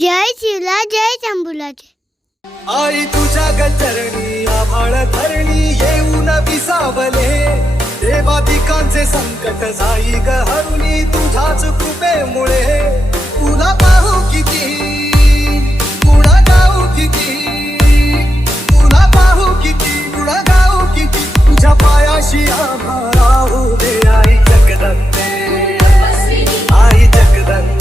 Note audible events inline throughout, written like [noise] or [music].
जय शिवला जय शंभूलाचे. आई तुझ्या गचरणी आभाळ धरणी येऊन विसावले देवा पिकांचे संकट जाई ग हरुणी तुझ्याच कृपेमुळे. तुला पाहू किती तुला गाऊ किती तुला पाहू किती तुला गाऊ किती. तुझ्या पायाशी आम्हाला दे आई जगदंबे. आई जगदंबे.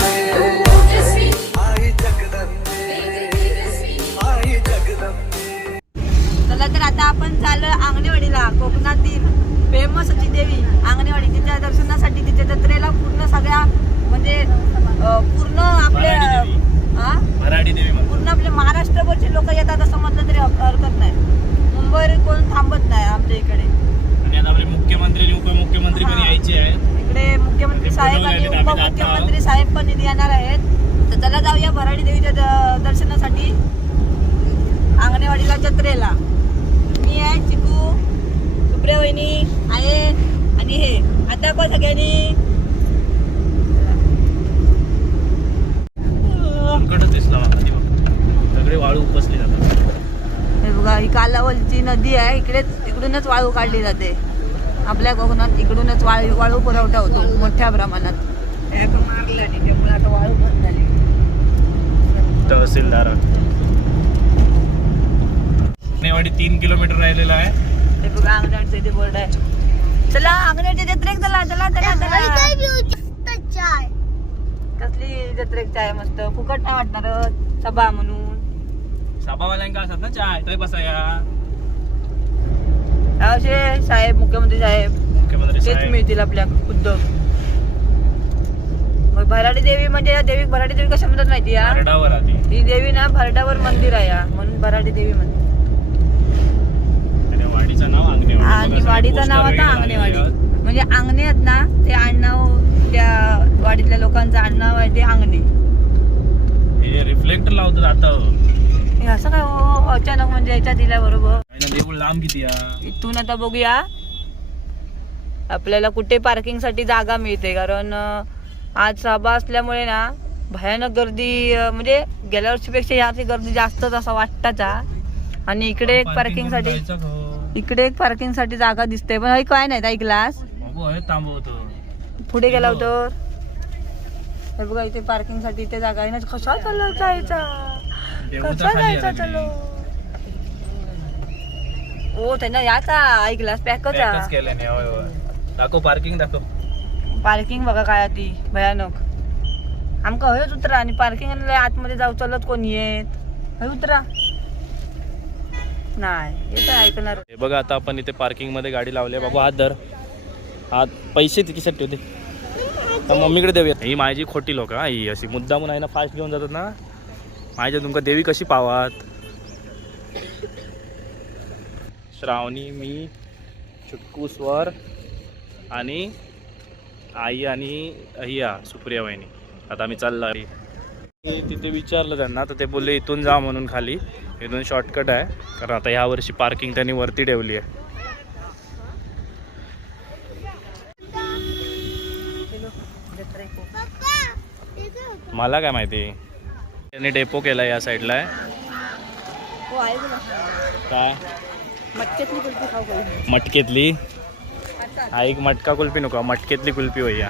चला तर आता आपण चाललोय आंगणेवाडीला. कोकणातील फेमस अशी देवी आंगणेवाडी. तिच्या दर्शनासाठी तिच्या जत्रेला पूर्ण सगळ्या म्हणजे पूर्ण आपले मराठी देवी. हा? मराठी देवी म्हणतो पूर्ण आपले महाराष्ट्रभरचे लोक येतात असं म्हटलं तरी हर- हरकत नाही. मुंबईवर कोण थांबत नाही आमच्या इकडे. आणि आता आपले मुख्यमंत्री आणि उपमुख्यमंत्री पण. यायचे आहेत. इकडे मुख्यमंत्री साहेब आणि उपमुख्यमंत्री साहेब पण इथे येणार आहेत. तर चला जाऊया भराडी देवीच्या द- दर्शनासाठी आंगणेवाडीला जत्रेला. मी आहे चिकू. सुप्रिया वहिनी आहे. आणि हे आता पण सगळ्यांनी सगळे वाळू उपसले जातात. हे बघा ही कालावलची नदी आहे. इकडेच इकडूनच वाळू काढली जाते. आपल्या कोकणात इकडूनच वाळू वाळू पुरवठा होतो मोठ्या प्रमाणात. हे मारलं आणि त्यामुळे आता वाळू बंद झाली. तहसीलदार. नेवाडी तीन किलोमीटर राहिलेला आहे. हे बघा अंगणवाडीचं इथे बोर्ड आहे. चला अंगणवाडी जत्रेक चला चला चला चला. चाय कसली जत्रेक आहे मस्त. फुकट नाही वाटणार सभा म्हणून. सभावाल्यांका असतात ना चाय? तरी बसाया. असे साहेब मुख्यमंत्री साहेब? मुख्यमंत्री तेच साहेब. मिळतील आपल्या मग भराडी देवी म्हणजे या देवी भराडी देवी कशा म्हणतात माहिती या आरडावर आधी. ही देवी ना भरडावर मंदिर आहे या, म्हणून भराडी देवी म्हणतात. आणि वाडीचं नाव आणि वाडीचं नाव आता आहेत. म्हणजे अंगणे आहेत ना ते आडनाव त्या वाडीतल्या लोकांचं आडनाव आहे ते अंगणे. हे रिफ्लेक्टर लावतात आता. हे असं काय हो अचानक म्हणजे याच्या दिल्याबरोबर. आणि ना देऊळ लांब किती या? इथून आता बघूया. आपल्याला कुठे पार्किंगसाठी जागा मिळते कारण आज सभा असल्यामुळे ना भयानक गर्दी म्हणजे गेल्या वर्षीपेक्षा याची गर्दी जास्तच असं वाटताच हा. आणि इकडे एक पार्किंगसाठी? इकडे एक पार्किंगसाठी जागा दिसते. पण हे काय नाही ऐकलास पुढे गेला होतो हे बघा इथे पार्किंगसाठी इथे जागा आहे ना. कसा चालला जायचा? कसा जायचा चलो. ओ त्यांना याचा ऐकलास पॅकच दाखव पार्किंग दाखव. पार्किंग बघा काय ती. भयानक. आमका हयच उतरा आणि पार्किंग आतमध्ये जाऊ चलत कोणी येत? हय उतरा. नाही ऐकणार. हे बघा आता आपण इथे पार्किंगमध्ये गाडी लावली आहे. बाबू हात धर. हात पैसे तिकीसाठी होते तर मम्मीकडे देऊया ही माझी खोटी लोक हा ही अशी मुद्दा म्हणून आहे ना फास्ट घेऊन जातात ना. माझ्या तुमका देवी कशी पावात? श्रावणी मी चुटकू स्वर आणि आई आणि हिया सुप्रिया वहिनी. आता आम्ही चाललो तिथे विचारलं त्यांना तर ते बोलले इथून जा म्हणून खाली. इथून शॉर्टकट आहे. कारण आता ह्या वर्षी पार्किंग त्यांनी वरती ठेवली आहे. मला काय माहिती? त्यांनी डेपो केला या साईडला आहे. काय? मटकेतली. हा एक मटका कुल्फी नको मटकेतली कुल्फी होईया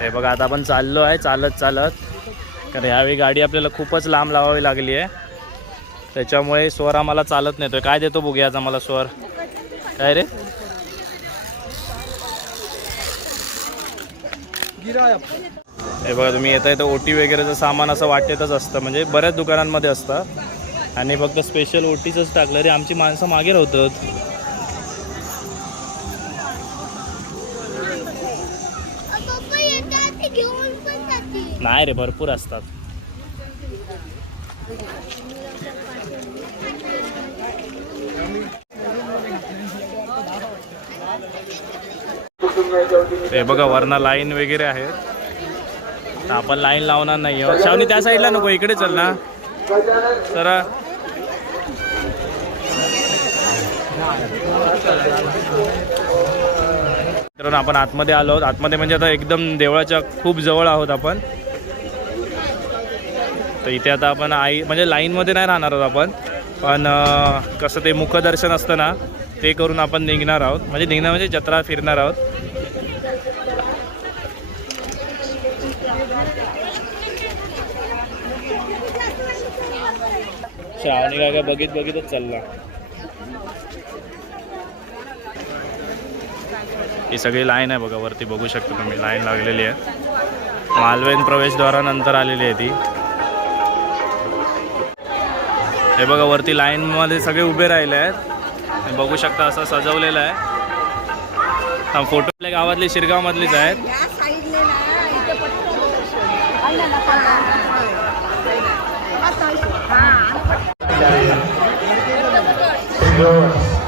हे बघा आता आपण चाललो आहे चालत चालत. कारण ह्यावेळी गाडी आपल्याला खूपच लांब लावावी लागली आहे. त्याच्यामुळे स्वर आम्हाला चालत नेतोय काय देतो बघूया आज आम्हाला स्वर. काय रे? हे बघा तुम्ही येता येतं ओटी वगैरेचं सामान असं वाटेतच असतं. म्हणजे बऱ्याच दुकानांमध्ये असतं. आणि फक्त स्पेशल ओटीचंच टाकलं रे. आमची माणसं मागे राहतात. नाही रे भरपूर असतात. ते बघा वरना लाईन वगैरे आहेत. तर आपण लाईन लावणार नाही आहोत. शावनी त्या साईडला नको इकडे चल ना. तर मित्रांनो आपण आतमध्ये आलो आहोत. आतमध्ये म्हणजे आता एकदम देवळाच्या खूप जवळ आहोत आपण. तर इथे आता आपण आई म्हणजे लाईनमध्ये नाही राहणार आहोत आपण पण कसं ते मुखदर्शन असतं ना ते करून आपण निघणार आहोत. म्हणजे निघणार म्हणजे जत्रा फिरणार आहोत. श्रावणी काय काय बघित बघितच चालला. ही सगळी लाईन आहे बघा वरती बघू शकता तुम्ही. लाईन लागलेली आहे. मालवेन प्रवेशद्वारानंतर आलेली आहे ती. हे बघा वरती लाईनमध्ये सगळे उभे राहिले आहेत. बघू शकता असं सजवलेलं आहे. हा फोटो आपल्या गावातली शिरगावमधलीच आहेत.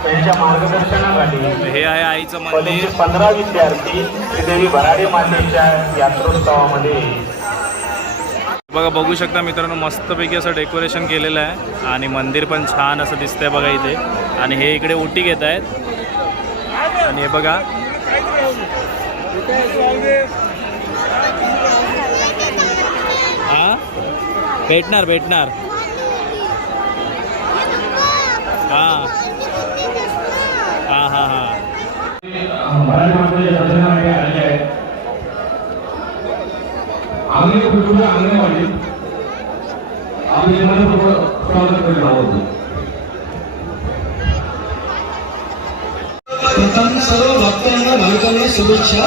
त्यांच्या मार्गदर्शनाखाली हे. आहे आईचं मंदिर. पंधरा विद्यार्थी श्रीदेवी भराडे मातेच्या यात्रोत्सवामध्ये बघा बघू शकता मित्रांनो मस्तपैकी असं डेकोरेशन केलेलं आहे. आणि मंदिर पण छान असं दिसतंय बघा इथे. आणि हे इकडे उटी घेत आहेत. आणि हे बघा. हा? भेटणार भेटणार. हा. हा हा हा भराडे मातेच्या दर्शनासाठी आलेले आहेत आम्ही कुटुंब अंगणवाडी आम्ही स्वागत करीत आहोत प्रथम सर्व भक्तांना भाविकांना शुभेच्छा.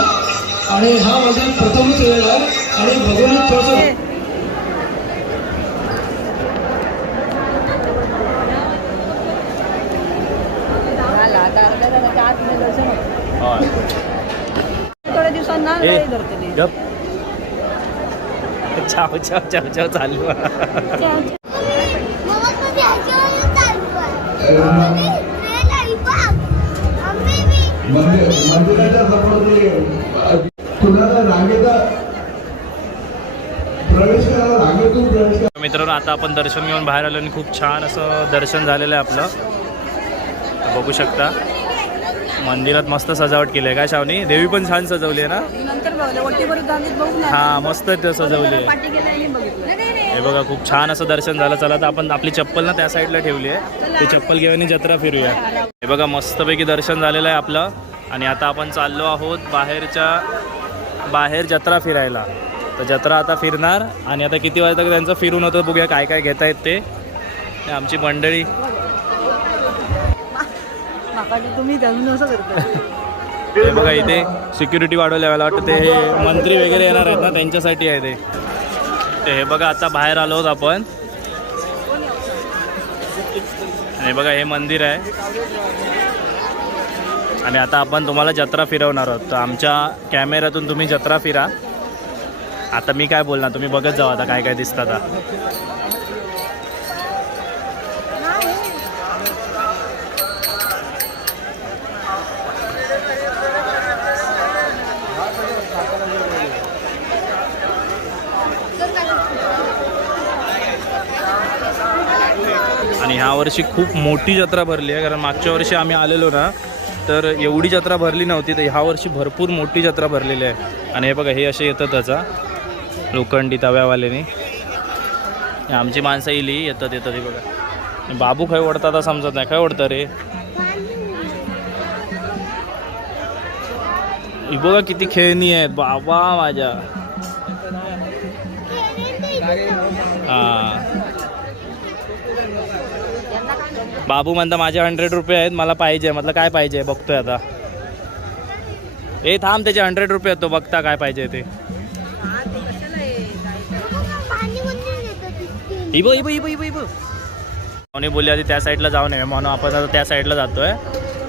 आणि हा माझा प्रथमच वेळ आहे. आणि भगवान थोडंसं. थोड्या दिवसांना धरते चाव चाव चाव चाव चालू. मित्रांनो आता आपण दर्शन घेऊन बाहेर आलो आणि खूप छान असं दर्शन झालेलं आहे आपलं. बघू शकता. मंदिरात मस्त सजावट केली आहे. काय शावनी? देवी पण छान सजवली आहे ना? हा मस्त सजवली आहे. हे बघा खूप छान असं दर्शन झालं. चला तर आपण आपली चप्पल ना त्या साईडला ठेवली आहे. ती चप्पल घेऊन जत्रा फिरूया. हे बघा मस्तपैकी दर्शन झालेलं आहे आपलं. आणि आता आपण चाललो आहोत बाहेरच्या बाहेर जत्रा फिरायला. तर जत्रा आता फिरणार. आणि आता किती वाजता त्यांचं फिरून होतं बघूया काय काय घेता येत ते. आमची मंडळी. तुम्ही हे बघा इथे सिक्युरिटी वाढवल्या मला वाटतं ते हे मंत्री वगैरे येणार आहेत ना त्यांच्यासाठी आहे ते. हे बघा आता बाहेर आलो आहोत आपण. हे बघा हे मंदिर आहे. आणि आता आपण तुम्हाला जत्रा फिरवणार आहोत. तर आमच्या कॅमेऱ्यातून तुम्ही जत्रा फिरा. आता मी काय बोलणार तुम्ही बघत जाऊ आता काय काय दिसतं आता. आणि ह्या वर्षी खूप मोठी जत्रा भरली आहे. कारण मागच्या वर्षी आम्ही आलेलो ना तर एवढी जत्रा भरली नव्हती तर ह्या वर्षी भरपूर मोठी जत्रा भरलेली आहे. आणि हे बघा हे असे येतं त्याचा लोखंडी तव्यावाल्याने. आमची माणसं इली येतात येतात हे बघा. बाबू काय ओढतात समजत नाही. काय ओढतं रे? बघा किती खेळणी आहेत. बाबा माझ्या. हा. बाबू म्हणता माझे हंड्रेड रुपये आहेत मला पाहिजे. म्हटलं काय पाहिजे? बघतोय आता. ए थांब त्याचे हंड्रेड रुपये आहेत तो बघता काय पाहिजे ते. इबो इबो इबो इबो इबो. कोणी बोलले आधी त्या साईडला जाऊ नये. म्हणून आपण आता त्या साईडला जातोय.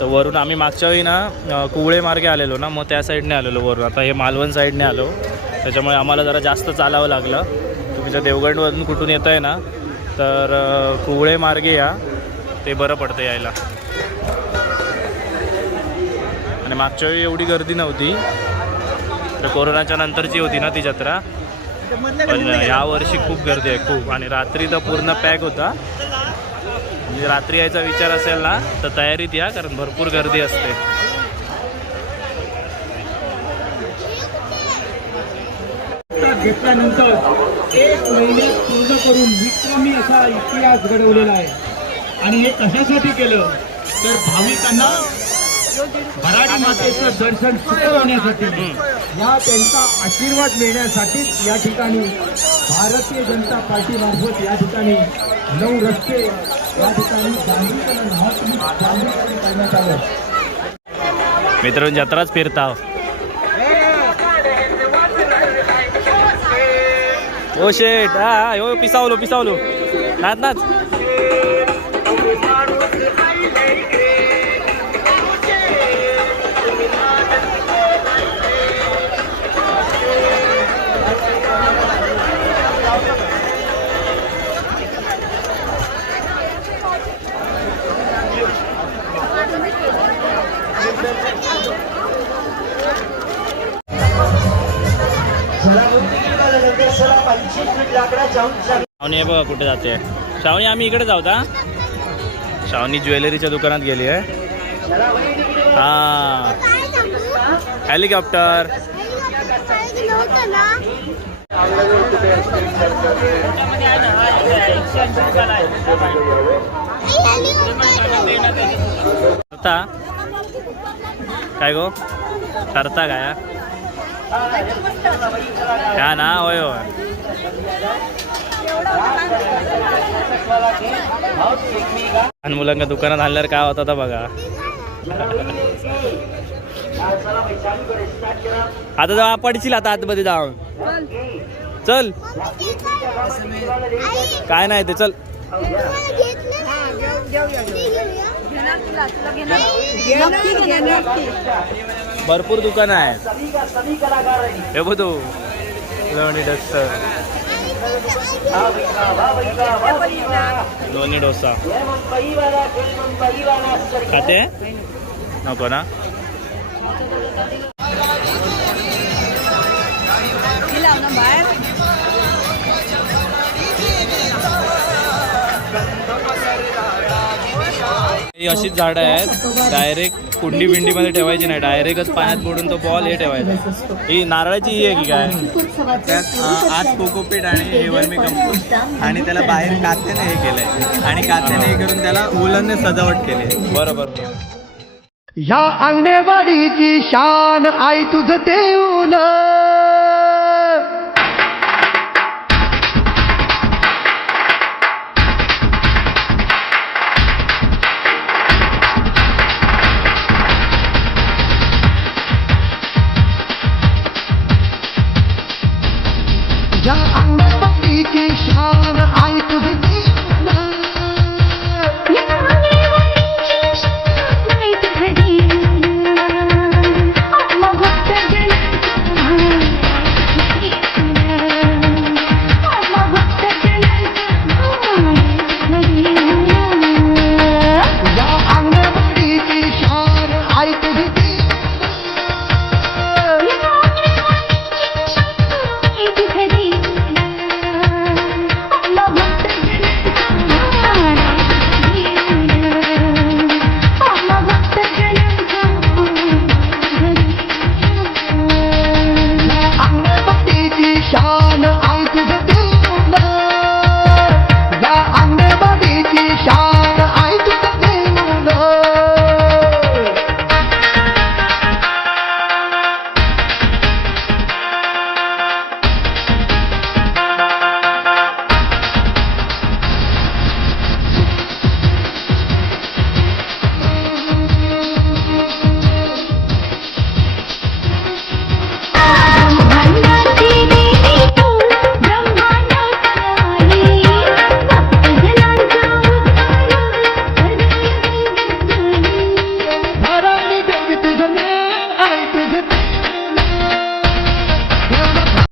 तर वरून आम्ही मागच्या वेळी ना कुवळे मार्गे आलेलो ना मग त्या साईडने आलेलो वरून. आता हे मालवण साईडने आलो. त्याच्यामुळे आम्हाला जरा जास्त चालावं लागलं. तुम्ही जर देवगडवरून कुठून येत आहे ना तर कुवळे मार्गे या. ते बरं पडतं यायला. आणि मागच्या वेळी एवढी गर्दी नव्हती. तर कोरोनाच्या नंतरची होती ना ती जत्रा. पण यावर्षी खूप गर्दी आहे खूप. आणि रात्री तर पूर्ण पॅक होता. म्हणजे रात्री यायचा विचार असेल ना तर तयारीत या कारण भरपूर गर्दी असते. घेतल्यानंतर एक महिने पूर्ण करून विक्रमी असा इतिहास घडवलेला आहे. आणि हे कशासाठी केलं? तर भाविकांना भराडी मातेचं दर्शन सुकर होण्यासाठी. या त्यांचा आशीर्वाद मिळण्यासाठीच या ठिकाणी भारतीय जनता पार्टी मार्फत या ठिकाणी नऊ रस्ते या ठिकाणी करण्यात आलं. मित्रांनो जत्राच फिरता ओ शेट हा हा, हो पिसावलो पिसावलो. नाच नाच. श्रावणी हे बघा कुठे जाते. श्रावणी आम्ही इकडे जाऊ का श्रावणी ज्वेलरीच्या दुकानात गेली आहे. हा. हेलिकॉप्टर. करता? काय गो? करता काय? हा ना? होय होय. लहान मुलांच्या दुकानात आणल्यावर काय होता बघा. आता जाऊ पडशील आता आतमध्ये जाऊन. चल. काय नाही ते चल. भरपूर दुकान आहेत. हे बघ तू. ಲೋಣಿಡೋಸ ಲೋಣಿ ಡೋಸ. ಕತೆ ನೋಕೋನಾ ಇಲ್ಲ ही अशीच झाडं आहेत. डायरेक्ट कुंडी बिंडीमध्ये ठेवायची नाही. डायरेक्टच पाण्यात बुडून तो बॉल हे ठेवायचा. ही नारळाची ही आहे की काय त्यात आज आत कोकोपीट आणि हे वर्मी कंपोस्ट. आणि त्याला बाहेर कात्याने हे केलंय. आणि कात्याने हे करून त्याला उलनने सजावट केली बरोबर. ह्या अंगणेवाडीची शान आई तुझ देऊन. या अंगणवाडीची शान आई तुझ देऊन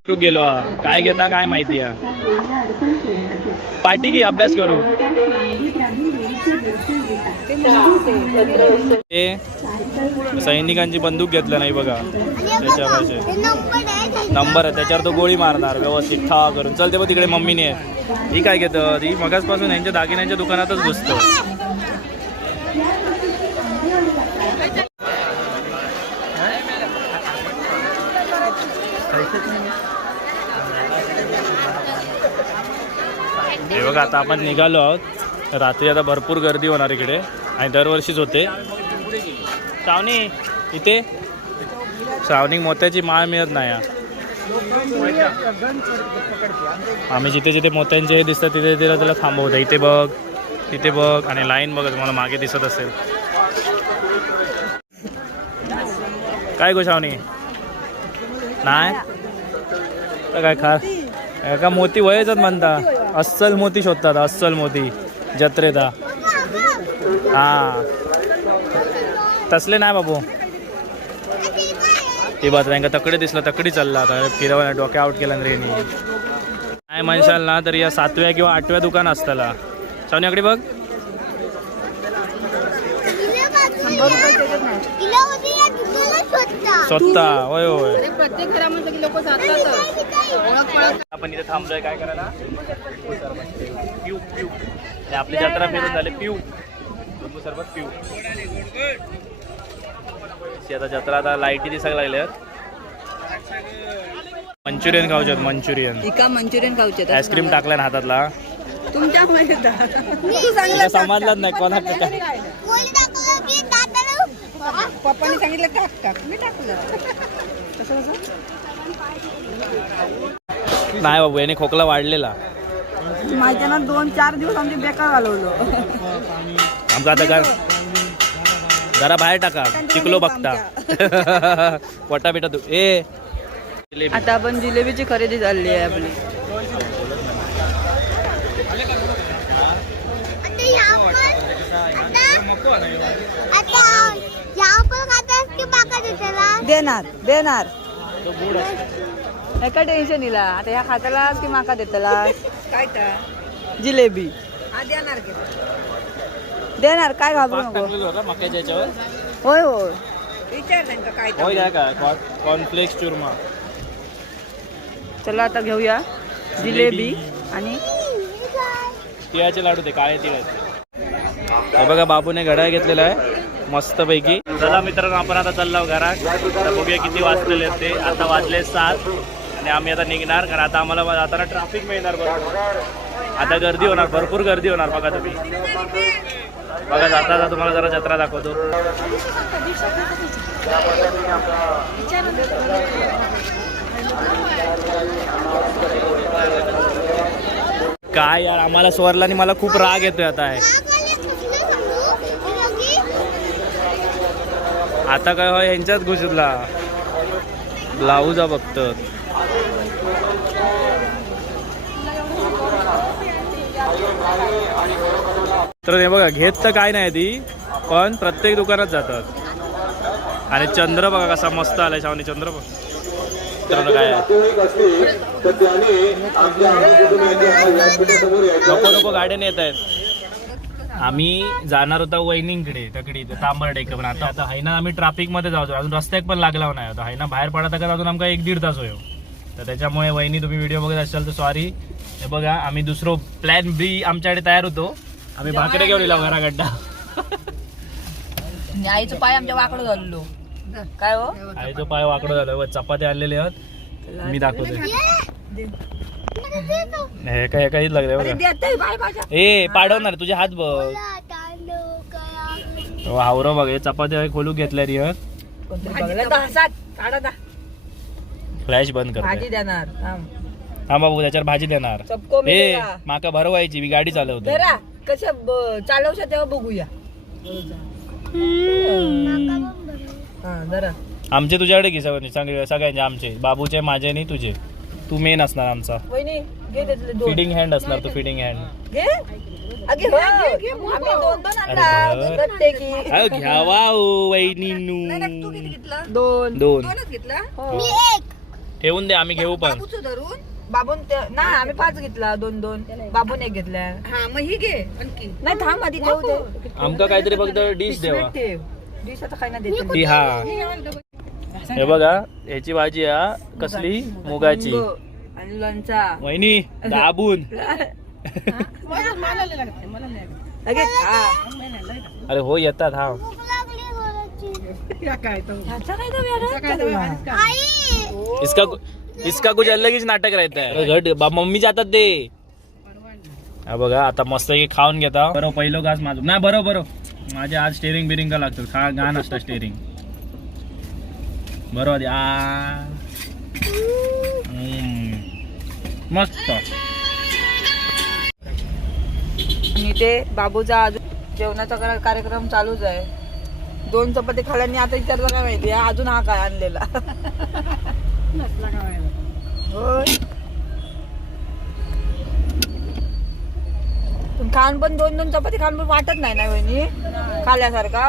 तू गेलो? काय घेता काय माहिती आहे? पार्टी की अभ्यास करू? ते सैनिकांची बंदूक घेतलं नाही बघा. आणि त्याच्या पाहिजे नंबर आहे त्याच्यावर तो गोळी मारणार व्यवस्थित ठा करून. चल ते बघ तिकडे मम्मीने. ही काय घेतं? ही मगासपासून यांच्या दागिन्यांच्या दुकानातच घुसतो. बघा आता आपण निघालो आहोत. रात्री आता भरपूर गर्दी होणार इकडे. आणि दरवर्षीच होते. श्रावणी इथे? श्रावणी मोत्याची माळ मिळत नाही आम्ही जिथे जिथे मोत्यांचे हे दिसतात तिथे तिथे त्याला थांबवतो इथे बघ तिथे बघ आणि लाईन बघ तुम्हाला मागे दिसत असेल. काय गो श्रावणी नाही? तर काय खा का मोती वयचत म्हणता? अस्सल मोती शोधतात अस्सल मोती जत्रेचा हा. तसले नाही बाबू. ते बात त्यांना तकडे दिसलं तकडी चालला आता. फिरवा डोक्या आउट केला रेनी नाही म्हणशाल ना तर या सातव्या किंवा आठव्या दुकान असताला. शावण्याकडे बघ तिला होती या दुकानात स्वतः. होय होय. प्रत्येक घरामध्ये लोक जातात. आपण इथे थांबलोय काय करायला? पिऊ पिऊ. आपली जत्रा फिरून झाली पिऊ. लिंबू सरबत पिऊ. आता जत्रा आता लाईटी दिसायला लागल्यात. मंचुरियन खाऊच्यात मंचुरियन. इका मंचुरियन खाऊचे आईस्क्रीम टाकलाय ना हातातला. तुमच्यामुळे तुला समजलाच नाही कोणा काय कोणी दाखवलं की दाताला पप्पाने सांगितलं टाक टाक. मी टाकलं. नाही बाबू याने खोकला वाढलेला. माझ्या ना दोन चार दिवस आमचे बेकार घालवलो. आमका आता काय जरा बाहेर टाका. चिकलो बघता. पोटा बिटा तू ए. आता आपण जिलेबीची खरेदी चालली आहे आपली आता या पण आता आता या पण खातात की बाका देताला देणार देणार. एका टेन्शन इला आता ह्या खातालास की माका देतला काय जिलेबी. देणार काय घाबरू नको. होय होय. का कॉर्नफ्लेक्स चुरमा. चला आता घेऊया. जिलेबी आणि तिळाचे लाडू ते काळे तिळाचे. हे बघा बाबूने घड्याळ घेतलेला आहे. मस्त पैकी चला मित्रांनो आपण आता चाललो घरात. आता बघूया किती वाजलेले ते. आता वाजले सात आणि आम्ही आता निघणार. कारण आता आम्हाला जाताना ट्रॅफिक मिळणार बरोबर आता गर्दी होणार. भरपूर गर्दी होणार बघा तुम्ही. बघा जाता जाता तुम्हाला जरा जत्रा दाखवतो. काय यार आम्हाला स्वरला आणि मला खूप राग येतोय आता आहे. आता काय होय यांच्यात घुसला ब्लाऊजा हा फक्त. तर हे बघा घेत तर काय नाही ती पण प्रत्येक दुकानात जातात. आणि चंद्र बघा कसा मस्त आलाय शावनी चंद्र बघ. मित्रांनो काय नको नको गाड्याने नेत आहेत. आम्ही जाणार होता वैनिंगकडे तकडी तांबरडेक पण. आता आता हायना आम्ही ट्रॅफिकमध्ये जातो अजून रस्त्यात पण लागला नाही. आता हायना बाहेर पडता का अजून आमका एक दीड तास होयो. तर त्याच्यामुळे वहिनी तुम्ही व्हिडिओ बघत असाल तर सॉरी हे बघा आम्ही दुसरं प्लॅन बी आमच्याकडे तयार होतो. आम्ही भाकरे घेऊन येलो घराकडा आईचं पाय आमच्या वाकडं झालेलो काय हो? आईचं पाय वाकडं झालं. व चपाती आणलेले आहेत. मी दाखवते. हे काय काहीच लागले बघा. ए पाडवणार तुझे हात बघ. हावरं बघ हे चपाती खोलू घेतल्या रे फ्लॅश बंद भाजी कर. हा बाबू त्याच्यावर भाजी देणार. चपको ए. माका भरवायची मी गाडी चालवतो जरा कसं चालवशा तेव्हा बघूया. हा आमचे तुझ्याकडे घे सगळे सगळे- सगळ्यांचे आमचे बाबूचे माझे आणि तुझे. तू मेन असणार आमचा. वहिनी घे त्यातले दोन. फिडिंग हँड असणार तू फिडिंग हँड घे. अगे हो. आम्ही दोन दोन अरे ओ वहिनीनू. दोन. दोन. घेतला? मी एक. ठेवून दे आम्ही घेऊ पण. धरून. बाबून ते नाही आम्ही पाच घेतला दोन दोन. बाबून एक घेतल्या हा मग ही घे नाही थांब आधी घेऊ दे. आमका काहीतरी फक्त डिश देवा. ठेव. डिश आता काही नाही देते. ती हा. हे बघा याची भाजी हा कसली? मुगाची. मुंग आणि लोणचा. वहिनी दाबून. [laughs] अरे हो येतात हा. ह्याचा इसका इसका कुछ अलग ही नाटक रहता है। घट बा- मम्मी जातात ते हा बघा आता मस्त खाऊन घेता. बरो पहिलो घास माझं नाही बरो बरो. माझे आज स्टेरिंग बिरिंग का लागतं खा घाण असतं स्टेरिंग बरो आधी आ. हम्म. मस्त. आणि ते बाबूचा अजून जेवणाचा करा- कार्यक्रम चालूच आहे. दोन चपाती खाल्ल्यानी आता विचारता काय माहिती अजून हा काय आणलेला. खाण पण दोन दोन चपाती खाण पण वाटत नाही ना वहिनी? खाल्यासारखा?